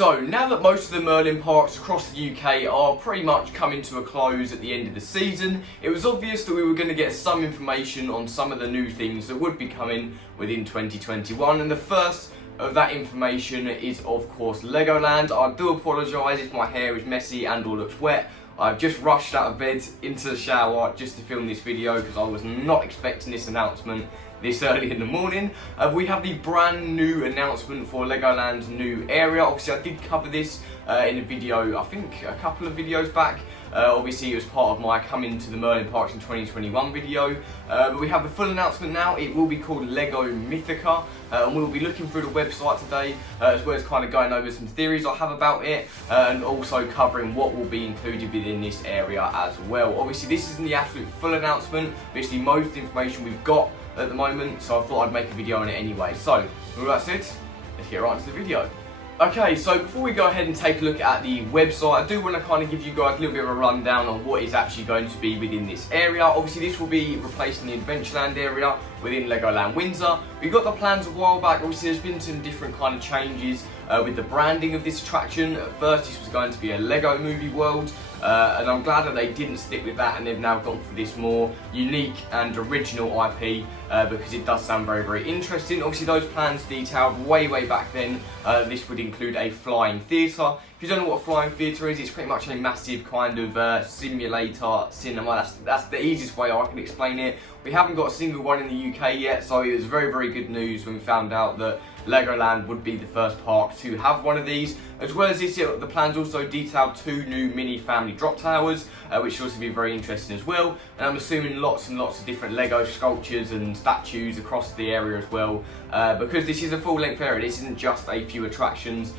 So, now that most of the Merlin parks across the UK are pretty much coming to a close at the end of the season, it was obvious that we were going to get some information on some of the new things that would be coming within 2021, and the first of that information is of course Legoland. I do apologise if my hair is messy and or looks wet. I've just rushed out of bed into the shower just to film this video because I was not expecting this announcement this early in the morning. We have the brand new announcement for Legoland's new area. Obviously I did cover this in a video, I think a couple of videos back. Obviously it was part of my coming to the Merlin Parks in 2021 video. But we have the full announcement now. It will be called Lego Mythica. And we'll be looking through the website today, as well as kind of going over some theories I have about it, and also covering what will be included within this area as well. Obviously this isn't the absolute full announcement, but it's the most information we've got at the moment, so I thought I'd make a video on it anyway. So, with that said, let's get right into the video. Okay, so before we go ahead and take a look at the website, I do want to kind of give you guys a little bit of a rundown on what is actually going to be within this area. Obviously this will be replacing the Adventureland area within Legoland Windsor. We got the plans a while back. Obviously there's been some different kind of changes with the branding of this attraction. At first this was going to be a Lego Movie World, and I'm glad that they didn't stick with that and they've now gone for this more unique and original IP, because it does sound very, very interesting. Obviously those plans detailed way back then, this would include a flying theatre. If you don't know what a flying theatre is, it's pretty much a massive kind of simulator cinema. That's the easiest way I can explain it. We haven't got a single one in the UK yet, so it was very, very good news when we found out that Legoland would be the first park to have one of these. As well as this, the plans also detailed 2 new mini family drop towers, which should also be very interesting as well. And I'm assuming lots and lots of different Lego sculptures and statues across the area as well, because this is a full-length area. This isn't just a few attractions.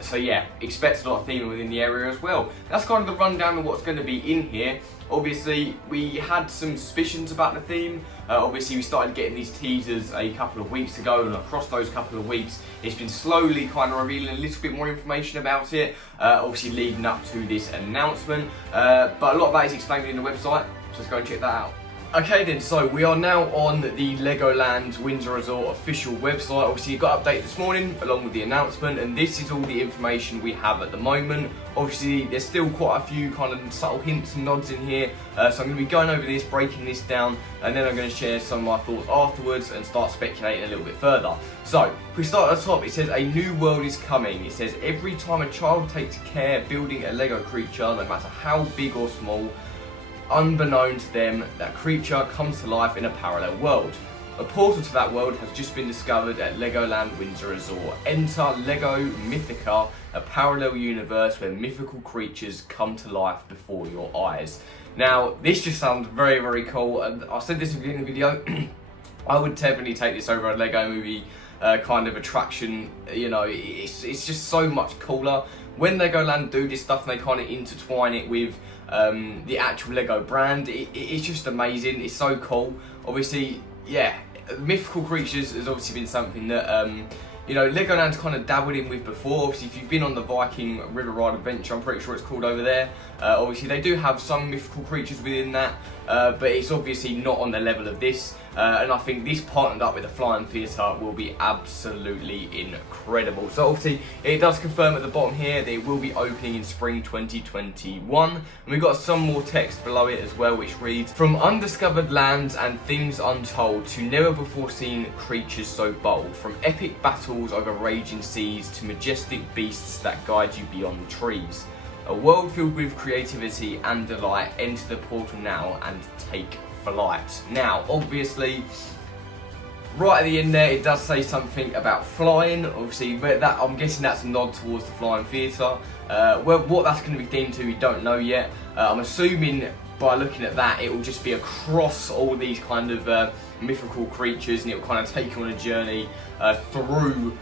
So yeah, expect a lot of theming within the area as well. That's kind of the rundown of what's going to be in here. Obviously, we had some suspicions about the theme. Obviously, we started getting these teasers a couple of weeks ago, and across those couple of weeks, it's been slowly kind of revealing a little bit more information about it, obviously leading up to this announcement. But a lot of that is explained in the website, so let's go and check that out. Okay then, so we are now on the Legoland Windsor Resort official website. Obviously, you got updated this morning along with the announcement, and this is all the information we have at the moment. Obviously, there's still quite a few kind of subtle hints and nods in here, so I'm going to be going over this, breaking this down, and then I'm going to share some of my thoughts afterwards and start speculating a little bit further. So, if we start at the top, it says a new world is coming. It says every time a child takes care building a Lego creature, no matter how big or small, unbeknown to them, that creature comes to life in a parallel world. A portal to that world has just been discovered at Legoland Windsor Resort. Enter Lego Mythica, a parallel universe where mythical creatures come to life before your eyes. Now, this just sounds very, very cool, and I said this in the beginning of the video. I would definitely take this over a Lego movie kind of attraction. You know, it's just so much cooler. When Legoland do this stuff and they kind of intertwine it with the actual Lego brand, it's just amazing. It's so cool. Obviously, yeah, mythical creatures has obviously been something that you know, Legoland's kind of dabbled in with before. Obviously, if you've been on the Viking River Ride Adventure, I'm pretty sure it's called over there. Obviously, they do have some mythical creatures within that, but it's obviously not on the level of this. And I think this partnered up with the Flying Theatre will be absolutely incredible. So obviously, it does confirm at the bottom here that it will be opening in spring 2021. And we've got some more text below it as well, which reads, "From undiscovered lands and things untold to never before seen creatures so bold, from epic battles over raging seas to majestic beasts that guide you beyond the trees. A world filled with creativity and delight. Enter the portal now and take flight." Now, obviously, right at the end there, it does say something about flying. Obviously, but that, I'm guessing that's a nod towards the Flying Theatre. Well, what that's going to be themed to, we don't know yet. I'm assuming by looking at that, it will just be across all these kind of mythical creatures, and it will kind of take you on a journey through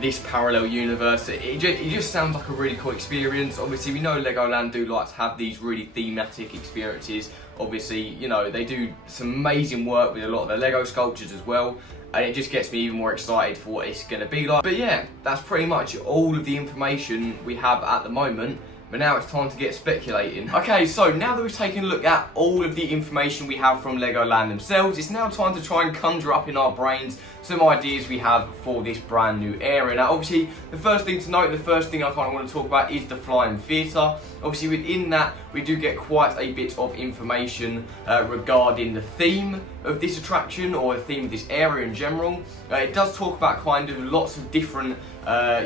this parallel universe. It just sounds like a really cool experience. Obviously, we know Legoland do like to have these really thematic experiences. Obviously, you know, they do some amazing work with a lot of the Lego sculptures as well, and it just gets me even more excited for what it's going to be like. But yeah, that's pretty much all of the information we have at the moment. but now it's time to get speculating. Okay, so now that we've taken a look at all of the information we have from Legoland themselves, it's now time to try and conjure up in our brains some ideas we have for this brand new area. Now obviously, the first thing to note, the first thing I kind of want to talk about is the Flying Theatre. Obviously within that, we do get quite a bit of information regarding the theme of this attraction, or the theme of this area in general. It does talk about kind of lots of different,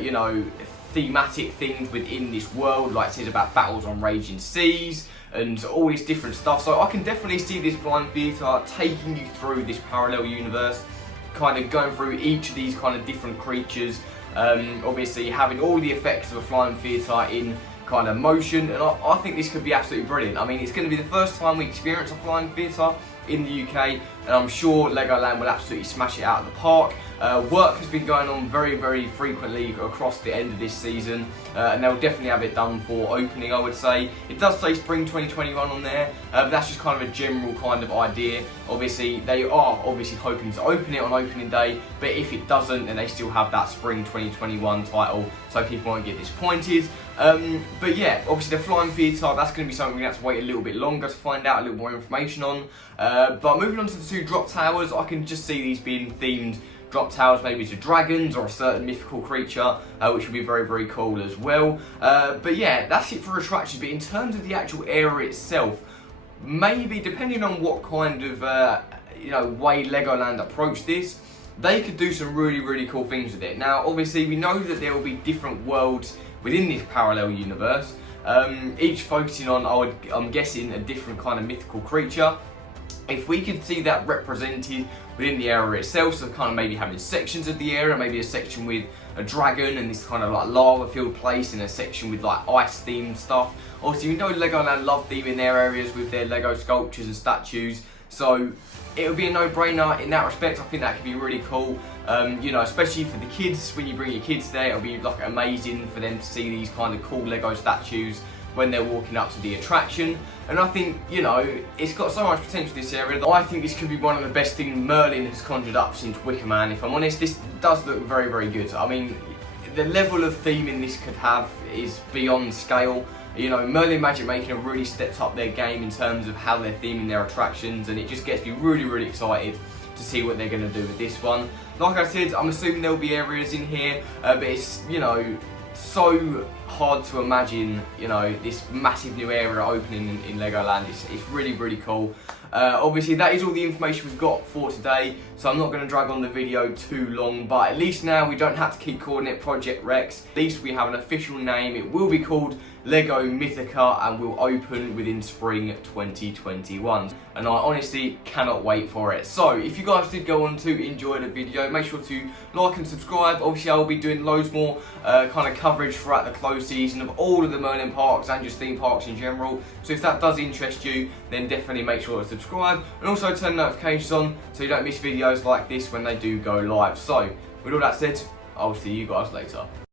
you know, thematic things within this world, like it says about battles on raging seas and all this different stuff. So I can definitely see this Flying Theatre taking you through this parallel universe, kind of going through each of these kind of different creatures, obviously having all the effects of a Flying Theatre in kind of motion, and I think this could be absolutely brilliant. I mean, it's going to be the first time we experience a Flying Theatre in the UK, and I'm sure Legoland will absolutely smash it out of the park. Work has been going on very, very frequently across the end of this season, and they'll definitely have it done for opening, I would say. It does say spring 2021 on there, but that's just kind of a general kind of idea. Obviously, they are obviously hoping to open it on opening day, but if it doesn't, then they still have that spring 2021 title, so people won't get disappointed. But yeah, obviously the Flying Theatre, that's going to be something we're going to have to wait a little bit longer to find out a little more information on. But moving on to the two drop towers, I can just see these being themed drop towers, maybe to dragons or a certain mythical creature, which would be very, very cool as well. But yeah, that's it for attractions. But in terms of the actual area itself, maybe depending on what kind of you know, way Legoland approach this, they could do some really, really cool things with it. Now, obviously, we know that there will be different worlds within this parallel universe, each focusing on, I'm guessing, a different kind of mythical creature. If we could see that represented within the area itself, so kind of maybe having sections of the area, maybe a section with a dragon and this kind of like lava filled place, and a section with like ice themed stuff. Obviously, we know Legoland love theming their areas with their Lego sculptures and statues, so it would be a no-brainer in that respect. I think that could be really cool, you know, especially for the kids. When you bring your kids there, it'll be like amazing for them to see these kind of cool Lego statues when they're walking up to the attraction. And I think, you know, it's got so much potential, this area, that I think this could be one of the best things Merlin has conjured up since Wicker Man. If I'm honest, this does look very, very good. I mean, the level of theming this could have is beyond scale. You know, Merlin Magic Making have really stepped up their game in terms of how they're theming their attractions, and it just gets me really, really excited to see what they're going to do with this one. Like I said, I'm assuming there'll be areas in here, but it's, you know, so hard to imagine, you know, this massive new area opening in Legoland. It's really, really cool. Obviously, that is all the information we've got for today, so I'm not going to drag on the video too long, but at least now we don't have to keep calling it Project Rex. At least we have an official name. It will be called Lego Mythica and will open within spring 2021. And I honestly cannot wait for it. So if you guys did go on to enjoy the video, make sure to like and subscribe. Obviously, I will be doing loads more kind of coverage throughout the close season of all of the Merlin parks and just theme parks in general. So if that does interest you, then definitely make sure to subscribe, and also turn notifications on so you don't miss videos like this when they do go live. So with all that said, I'll see you guys later.